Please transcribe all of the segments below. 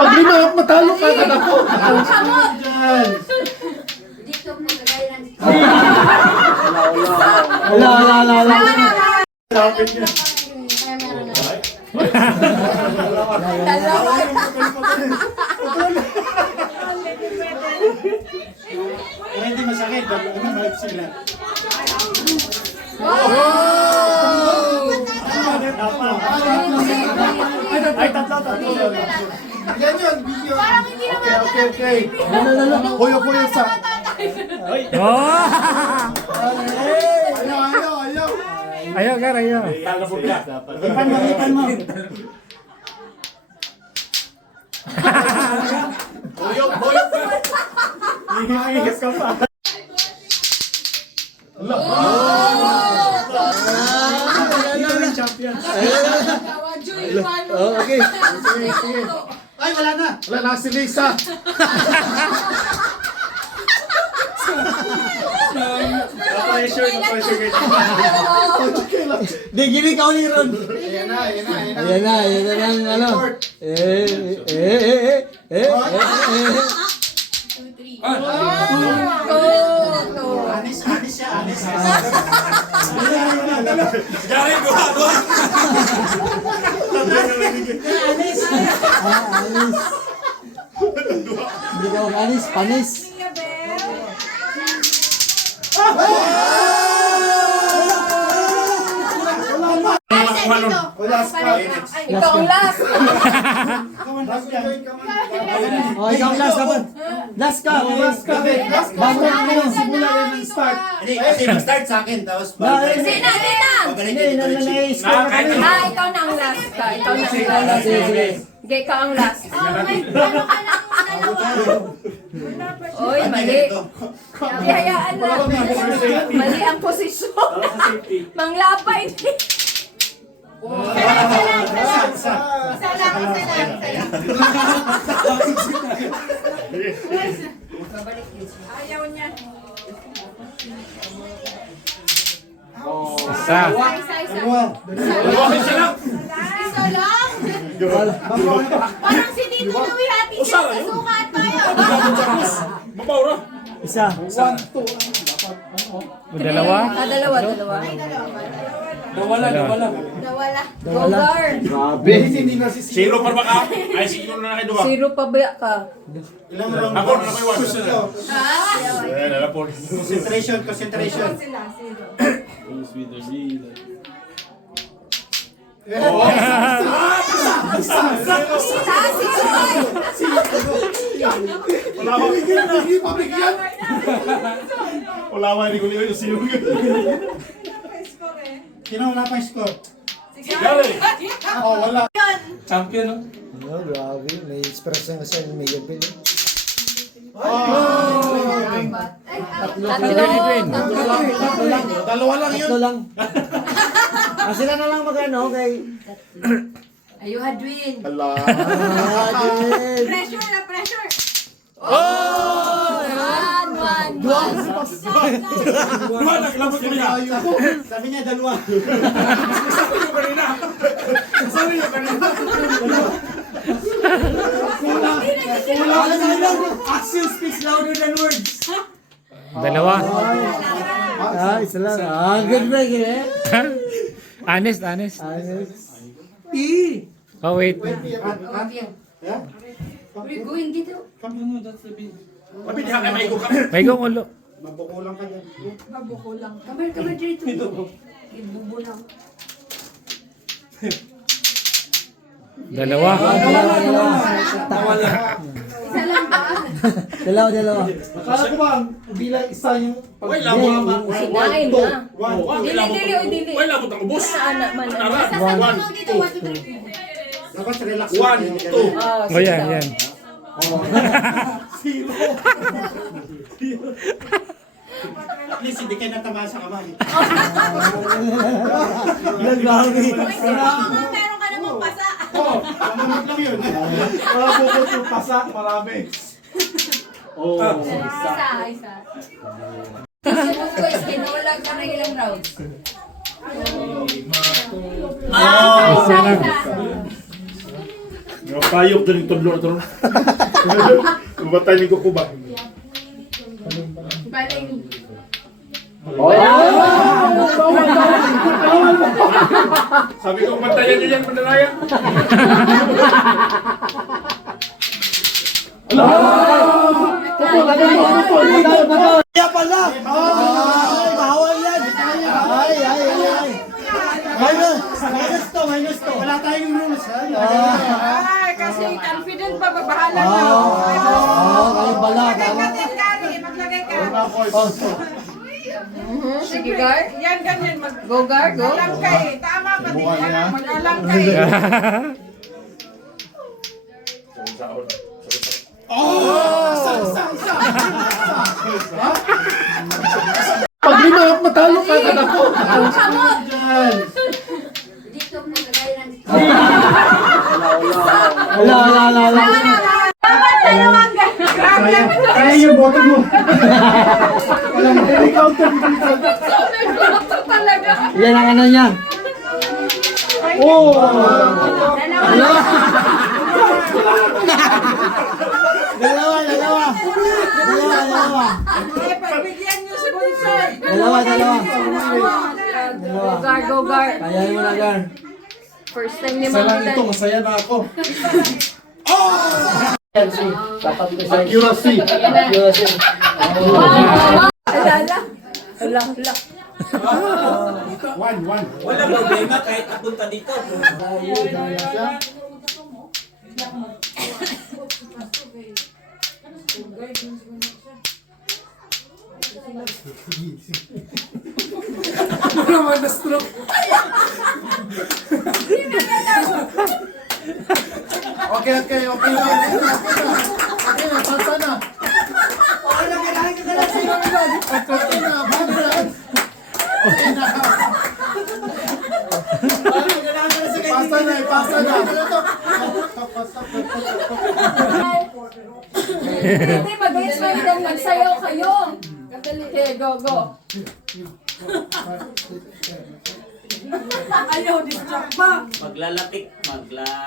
Pag lima, matalo ka na ako. Kamot! Dito po, kagaya ng... Wala. Lapit niya. Dalawa. Kaya hindi masakit, balik sila. Ay, tatlo. Yan yun, video. Parang hindi naman Okay. Kuya sa... Ayaw. Ayaw, Gar, ayaw. Ipan mo. Boyok. Ihingas ka pa. Champion. Okay. Sige. Ay, wala na. Wala na si Lisa. No pressure. Di, gini ka ulit ron. Ayan na. Ayan na lang, ano. Anis siya. Gary, gawa. Anis. Hindi ka anis, panis. Ikaw ang last. Oh, ikaw last naman. Last ka. Bago ano. Simula rin ng start. Hindi, kasi mag-start sa akin, tapos Hindi na. pabalik Ikaw na ang last ka. Ikaw na ang last. Sige, ikaw ang last. Oy, mali. Hayaan na. Mali ang posisyon. Manglapay. Isa lang. Ayaw niya. Isa. Isa lang. Parang si Tito Louie hati siya sa sukat tayo. Mabawra. Isa. Dalawa. Dalawa. Dawala. Gogar. Grabe. Hindi na si Zero pa ba ka? Ay, zero na kayo ba? Zero pa ba ka? Ilang round? Ako na kayo. Nalapon. Concentration. Wala ba, hindi ko liyo yung zero. Sino wala pang score? Gary. wala. Champion, no? Oh, grabe. May expression kasi may yabil. Dalawa lang yun. Tatlo lang. Sila na lang magano kay... Ayo, Hadwin. Ala. Pressure. One. Duha, naglabot kami na. Sabi niya dalawa. Sabi nyo kanina. Action speaks louder than words. Dalawa. Isa lang. Good break eh. Honest. Oh, wait. We're going dito. Sabi niya kayo, maigo kami. May gong ulo. Mabukulang ka dyan. Kamar dito. Ibubo lang. Dalawa. Isa lang ba? Dalawa. Akala ko ba bilang isa yung Uy, labot ang Sinain na. Dili. Uy, labot ang ubos. Anak man. One. Dito, 1, 2, 3. Dapat relax. 1, 2. Oh, yan. zero. At least hindi kayo natamaan sa kamay. Nagbawi. Meron ka namang pasa. Kamunod lang yun. Wala bukod yung pasa, marami. Isa. Guys, kinulag ka na ilang rounds. Isa lang. No. Mapayok doon yung tudlo na ito. Mabatay ni Kukuba. Baling. Sabi ko, bantayan nyo yan, Mandaraya. Kaya pala! Ay, bawal yan! Ay! Minus to! Wala tayong rules, ha? Ay, kasi confident pa, babahala na. Kayo pala! Maglagay ka, maglagay ka. Sige, Gar. Yan, ganyan. Go, Gar, go. Alangkay. Tama ba din yan? Mag-alangkay. Pag lima, matalo ka ka na po. Kamot. Wala. Dapat dalawang grabe. Kaya yung boto mo. Walang counter. Talaga. Yan ang ano niya. Oh! Dalawa. Eh, pagbigyan niyo si Bonsai. Dalawa. Go, Gar. Kaya mo na, Gar. First time ni Isa lang Mama ito, masaya na ako. Accuracy. Hala. One. Wala problema kahit napunta dito. Naman na stroke. Okay. Okay na, pasa na. Pasa na. Hindi, mag-inspire din. Magsayaw kayo. Okay, go. Ayaw, distract pa. Maglalatik.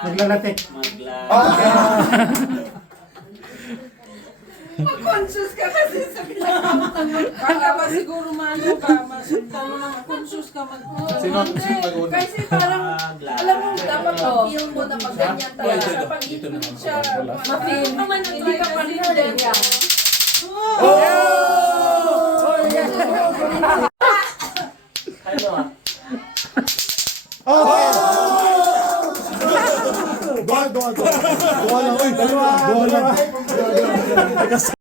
Naglalatik. Mag-conscious ka kasi sa pinakamatangol. Baka ba siguro maano ka, masuntan mo na conscious ka Sino mag-una? Kasi parang, alam mo, dapat ma-feel mo na pag ganyan talaga. Sa pag-ibig siya, ma-feel. Hindi ka pa rin yan. Dua lang. Uy, dalawa.